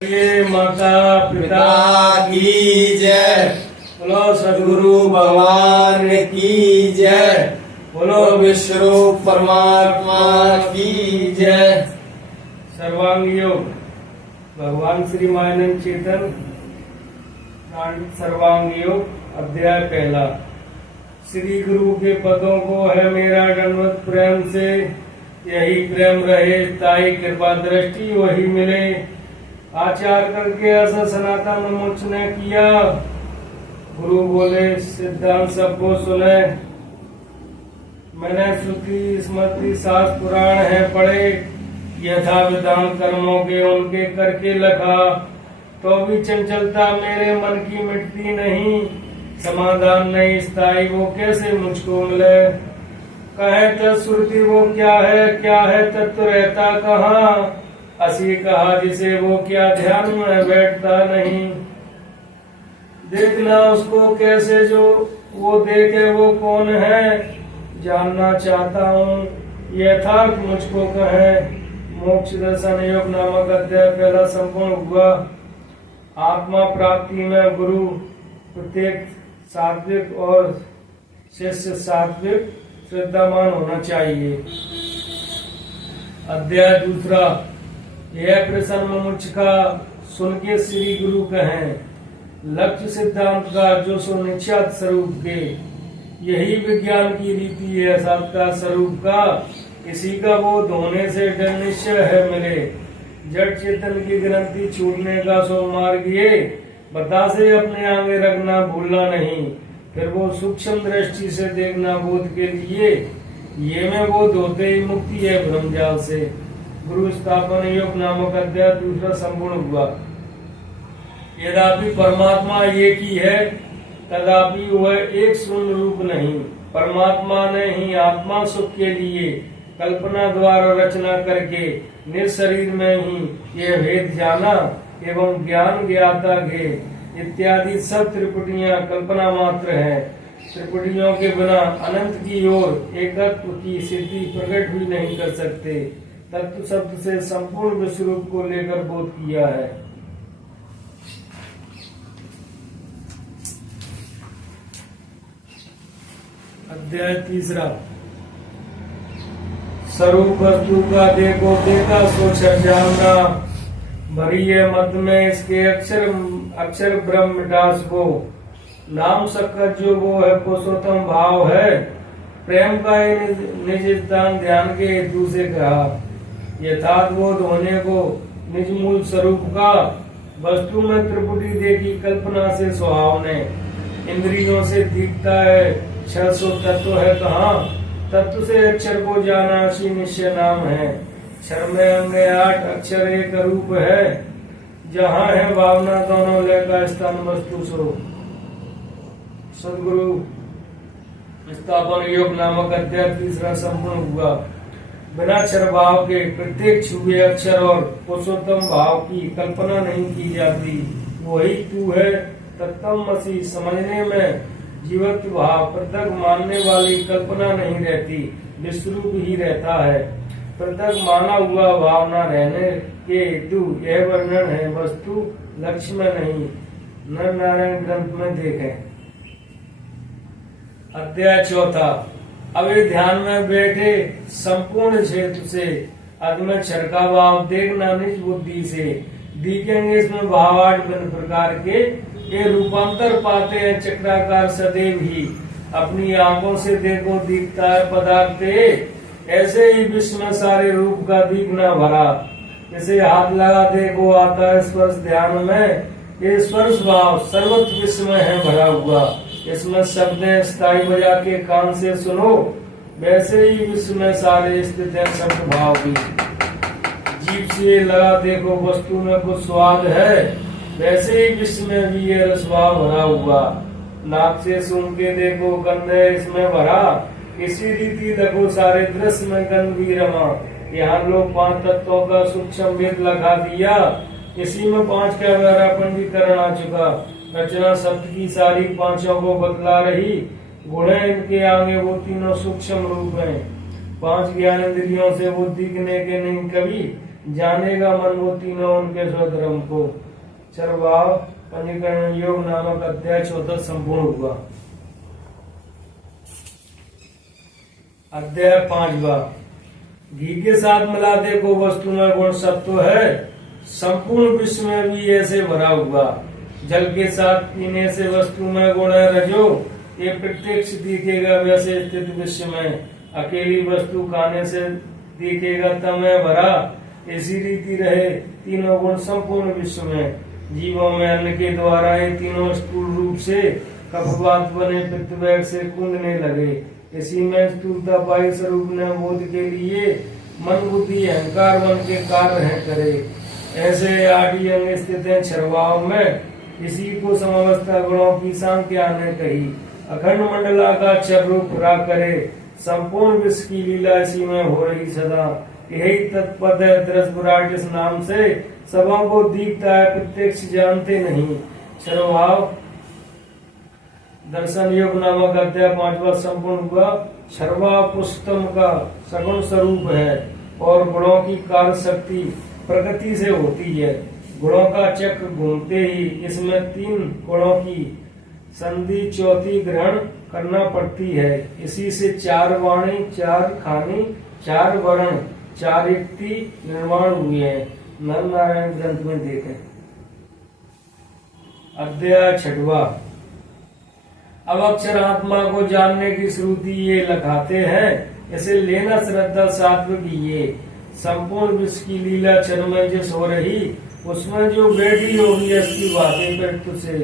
ये माता पिता की जय। बोलो सद्गुरु भगवान की जय। बोलो विश्वरूप परमात्मा की जय। सर्वांग योग भगवान श्री मानव चेतन सर्वांग योग अध्याय पहला। श्री गुरु के पदों को है मेरा दंडवत प्रेम से, यही प्रेम रहे ताई कृपा दृष्टि वही मिले। आचार करके ऐसा सनातन मोक्ष ने किया, गुरु बोले सिद्धांत सबको सुने। मैंने श्रुति स्मृति शास्त्र पुराण है पढ़े, यथा विधान कर्मों के उनके करके लखा। तो भी चंचलता मेरे मन की मिटती नहीं, समाधान नहीं स्थायी वो कैसे मुझको मिले। कहे तत्श्रुति वो क्या है तत्व रहता कहाँ। असी कहा जिसे वो क्या ध्यान में बैठता नहीं। देखना उसको कैसे जो वो देखे वो कौन है, जानना चाहता हूँ यथार्थ मुझको कहे। मोक्ष दर्शन योग नामक अध्याय पहला संपूर्ण हुआ। आत्मा प्राप्ति में गुरु प्रत्येक सात्विक और शिष्य सात्विक श्रद्धावान होना चाहिए। अध्याय दूसरा। यह प्रसन्न मुझ का सुन के श्री गुरु कहें, लक्ष्य सिद्धांत का जो सुनिश्चित स्वरूप के, यही विज्ञान की रीति है सबका स्वरूप का। इसी का बोध होने से डर निश्चय है मिले। जड़ चेतन की ग्रंथि छूटने का सो मार्ग ये, बता से अपने आगे रखना भूलना नहीं। फिर वो सूक्ष्म दृष्टि से देखना बोध के लिए, ये में बोध होते ही मुक्ति है ब्रह्मजाल से। गुरु स्थापन योग नामक अध्याय दूसरा संपूर्ण हुआ। यद्यपि परमात्मा एक ही है, तथापि वह एक शून्य रूप नहीं। परमात्मा ने ही आत्मा सुख के लिए कल्पना द्वारा रचना करके निशरीर में ही यह भेद जाना एवं ज्ञान ज्ञाता के इत्यादि सब त्रिपुटियां कल्पना मात्र है। त्रिपुटियों के बिना अनंत की ओर एकत्व की सिद्धि प्रकट भी नहीं कर सकते। तत्व शब्द से संपूर्ण विश्वरूप को लेकर बोध किया है। अध्याय तीसरा। स्वरूप वस्तु का देखो देखा सोच जानना, भरी है मत में इसके अक्षर ब्रह्म मिटास को। नाम सकत जो वो है पुरुषोत्तम भाव है, प्रेम का निज स्थान ध्यान के हेतु से कहा। यथार्थ बोध होने को निज मूल स्वरूप का, वस्तु में त्रिपुटी देखी कल्पना से स्वभाव ने। इंद्रियों से दिखता है क्षर सो तत्व है कहाँ। तत्व से अक्षर को जाना असी निश्चय नाम है। क्षर में अंग 8 अक्षर एक रूप है, जहाँ है भावना दोनों लेकर स्थान वस्तु सो। सदगुरु स्थापन योग नामक अध्याय तीसरा संपूर्ण हुआ। बिना अक्षर भाव के प्रत्येक छुए अक्षर और पुरुषोत्तम भाव की कल्पना नहीं की जाती। वही तू है तत्वमसि समझने में जीवत्व भाव पृथक मानने वाली कल्पना नहीं रहती, विश्वरूप ही रहता है। पृथक माना हुआ भाव न रहने के हेतु यह वर्णन है, वस्तु लक्ष्य में नहीं। नर नारायण ग्रंथ में देखें। अध्याय चौथा। अब ध्यान में बैठे संपूर्ण क्षेत्र से अदम क्षर का भाव देखना निज बुद्धि से। दिखेंगे इसमें भाव 8 भिन्न प्रकार के, ये रूपांतर पाते हैं चक्राकार सदैव ही। अपनी आंखों से देखो दिखता है पदार्थ, ऐसे ही विश्व में सारे रूप का दिखना भरा। जैसे हाथ लगा देखो आता है स्पर्श ध्यान में, ये स्पर्श भाव सर्वत्र विश्व में है भरा हुआ। इसमें शब्द स्थायी बजा के कान से सुनो, वैसे ही विश्व में सारे स्थित है शब्द भाव भी। जीभ से लगा देखो वस्तु में कुछ स्वाद है, वैसे ही विश्व में भी ये रस भाव भरा हुआ। नाक से सूंघ के देखो गंध है इसमें भरा, इसी रीति देखो सारे दृश्य में गंध भी रमा। यहाँ लोग 5 तत्वों का सूक्ष्म भेद लगा दिया, इसी में 5 का गहरा पंजीकरण आ चुका। रचना शब्द की सारी 5 को बतला रही, गुण इनके आगे वो तीनों सूक्ष्म रूप हैं। 5 ज्ञान इंद्रियों से वो दिखने के नहीं कभी, जानेगा मन वो तीनों उनके स्वधर्म को। चरवाह पंजीकरण योग नामक अध्याय 14 संपूर्ण हुआ। अध्याय 5वां। घी के साथ मिलाते को वस्तु में गुण सत्व है, संपूर्ण विश्व में भी ऐसे भरा हुआ। जल के साथ पीने से वस्तु में गुण है रजो, ये प्रत्यक्ष दिखेगा वैसे स्थित विश्व में। अकेली वस्तु खाने से दिखेगा तम है भरा, इसी रीति रहे तीनों गुण संपूर्ण विश्व में। जीवों में अन्न के द्वारा ये तीनों स्थूल रूप से कफवात बने पित्तवेग से कूदने लगे। इसी में स्थूलता पाई स्वरूप ने बोध के लिए मन बुद्धि अहंकार मन के कार्य है करे। ऐसे 8 अंग स्थित है छरवाओं में, इसी को समवस्था गुणों की सांख्या ने कही। अखंड मंडलाकार रूप पूरा करे, संपूर्ण विश्व की लीला इसी में हो रही सदा। यही तत्पद है दृश्य विराट इस नाम से, सबों को दिखता है प्रत्यक्ष जानते नहीं। छरवाव दर्शन योग नामक अध्याय 5वां संपूर्ण हुआ। छरवा पुष्टम का सगुण स्वरूप है और गुणों की कार्य शक्ति प्रकृति से होती है। गुणों का चक्र घूमते ही इसमें 3 गुणों की संधि चौथी ग्रहण करना पड़ती है। इसी से 4 वाणी 4 खानी 4 वर्ण 4 युक्ति निर्माण हुए हैं। नर नारायण ग्रंथ में देखें। अध्याय 6वां। अब अक्षर आत्मा को जानने की श्रुति ये लखाते हैं, इसे लेना श्रद्धा सात्विक ये। संपूर्ण विश्व की लीला चरमंजस हो रही, उसमें जो बैठी होगी इसकी बातें पर तुझसे।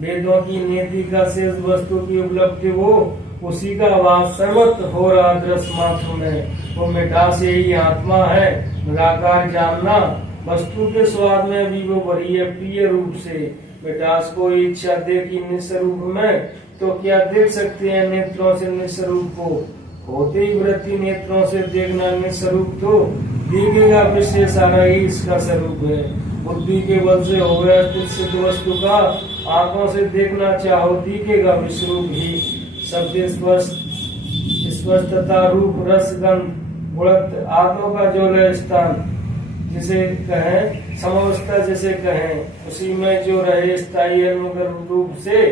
वेदों की नीति का शेष वस्तु की उपलब्धि हो, उसी का वास सर्वत्र हो रहा दृश्य मात्र में। वो मिठास यही आत्मा है, निराकार जानना। वस्तु के स्वाद में भी वो भरी है प्रिय रूप से। मिठास को इच्छा देखी निस्वरूप में, तो क्या देख सकते हैं नेत्रों से निस्वरूप को। होते ही वृत्ति नेत्रों से देखना निस्वरूप, तो दिखेगा विषय सारा ही इसका स्वरूप है। बुद्धि के बल से हो गया सिद्ध वस्तु का, आंखों से देखना चाहो दिखेगा विश्वरूप ही। शब्द स्पर्श तथा रूप रस गंध गुणत आत्मा का जो लय स्थान जिसे कहें, समवस्था जिसे कहें, उसी में जो रहे स्थायी रूप से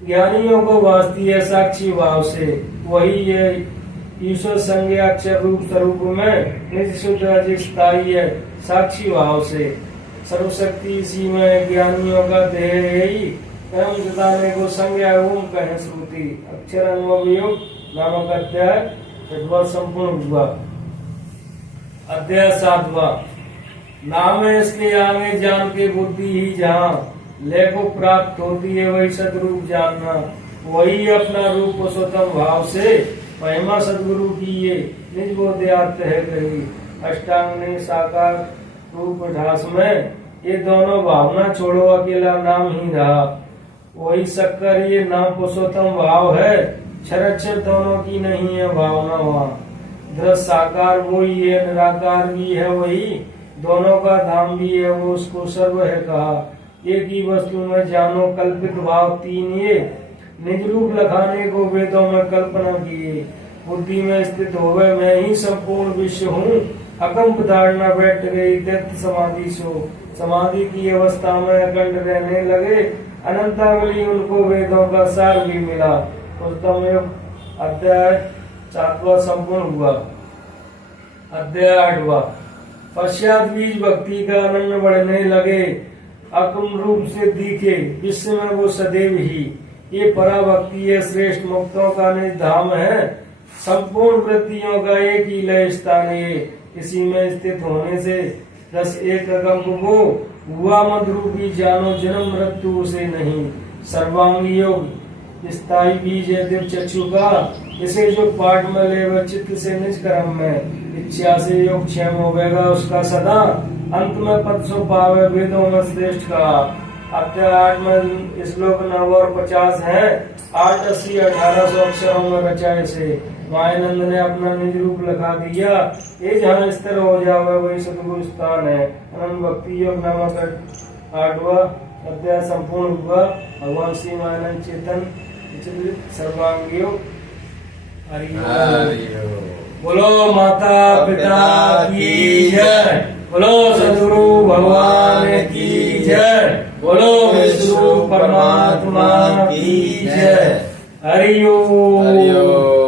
ज्ञानियों को वास्ती है साक्षी भाव से। वही है ईश्वर संज्ञा अक्षर रूप स्वरूप में निज शुद्ध स्थायी है साक्षी भाव से। सर्वशक्ति इसी में ज्ञानियों का देह यही कर्म जताने को संज्ञा ओम कहे श्रुति। अक्षर अनुभव योग नामक अध्याय 6वां संपूर्ण हुआ। अध्याय 7वां। नाम है इसके आगे जान के बुद्धि ही जहाँ लय को प्राप्त होती है, वही सदरूप जानना। वही अपना रूप स्वतम भाव से महिमा सदगुरु की ये निज बोध्यात है कही। अष्टांग ने साकार रूप ढास में ये दोनों भावना छोड़ो, अकेला नाम ही रहा। वही शक्कर ये नाम पुरुषोत्तम भाव है, क्षर दोनों की नहीं है भावना वहाँ। दृश्य साकार वही है, निराकार भी है वही, दोनों का धाम भी है वो, उसको सर्व है कहा। एक ही वस्तु में जानो कल्पित भाव 3 ये, निज रूप लखाने को वेदों में कल्पना किए। बुद्धि में स्थित होवे मैं ही संपूर्ण विश्व हूँ, अकंप धारणा बैठ गई दत्त समाधि सो। समाधि की अवस्था में अखंड रहने लगे, अनंतावली उनको वेदों का सार भी मिला। उत्तम अध्याय 7वां संपूर्ण हुआ। अध्याय 8वां। पश्चात बीज भक्ति का आनंद बढ़ने लगे, अकम रूप से दिखे विश्व में वो सदैव ही। ये पराभक्ति है श्रेष्ठ मुक्तों का निज धाम है, संपूर्ण वृत्तियों का एक ही लय स्थान है। इसी में स्थित होने से 10 अगम को हुआ मधुरूपी जानो, जन्म मृत्यु से नहीं। सर्वांग योग स्थायी बीज है दिव्य चक्षु का, इसे जो पाठ में ले चित्त से निज कर्म में। इच्छा से योग क्षेम होगा उसका सदा, अंत में पद सो पावे वेदों में श्रेष्ठ का। अध्याय 8 में श्लोक 9 और 50 है। 880-1800 अक्षरों में रचाए से मायानंद ने अपना निज रूप लगा दिया। ये जहाँ स्थिर हो जावे वही सदगुरु स्थान है। अनंत भक्ति योग नामक 8वां अध्याय संपूर्ण हुआ। भगवान श्री मायानंद चेतन सर्वांग योग हरि। बोलो माता पिता की जय, बोलो सद्गुरु भगवान की जय, बोलो विष्णु परमात्मा की जय। हरि ओम। हरि ओम।